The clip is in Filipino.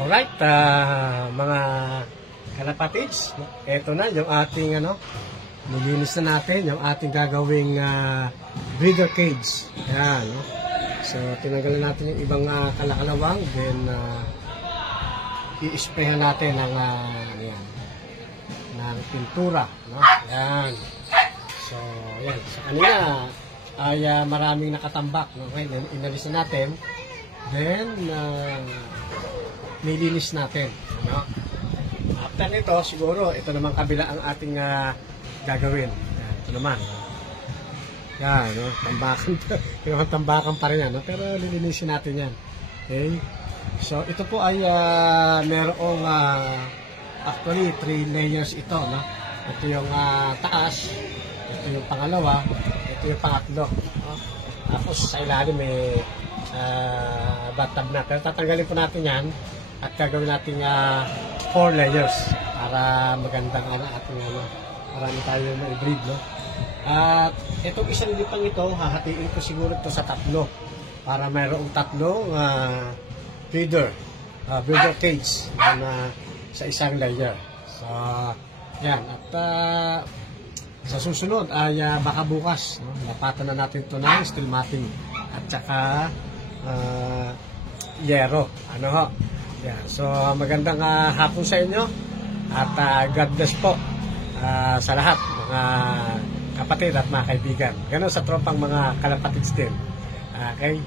Alright, mga kalapatids, eto na yung ating nilinis na natin yung ating gagawing breeder cage. Ayan, no? So, tinanggalan natin yung ibang kalakalawang, then i-sprayhan natin ng pintura, no? Ayan. So, ayan. Sa kanina ay maraming nakatambak, no? Okay, then inalis na natin. Then, nilinis natin, no? After nito, siguro, ito naman kabila ang ating gagawin. Yan, ito naman. Yan, no? Tambakan. Tambakan pa rin yan, no? Pero lilinisin natin yan. Okay? So, ito po ay merong actually 3 layers ito, no? Ito yung taas, ito yung pangalawa, ito yung pangatlo, no? Tapos sa ilalim may bathtub na. Pero tatanggalin po natin yan at gagawin natin 4 layers para magandang ating marami tayo ma-breed, no? At itong isang lipang ito, hahatiin ko siguro ito sa 3 para mayroong 3 breeder cage sa isang layer. So, yan. At sa susunod ay baka bukas, no? Napatan na natin ito ng steel matting at saka yero. Ano ho? Yeah. So, magandang hapon sa inyo at God bless po sa lahat mga kapatid at mga kaibigan. Ganun sa tropang mga kalapatids din. Okay?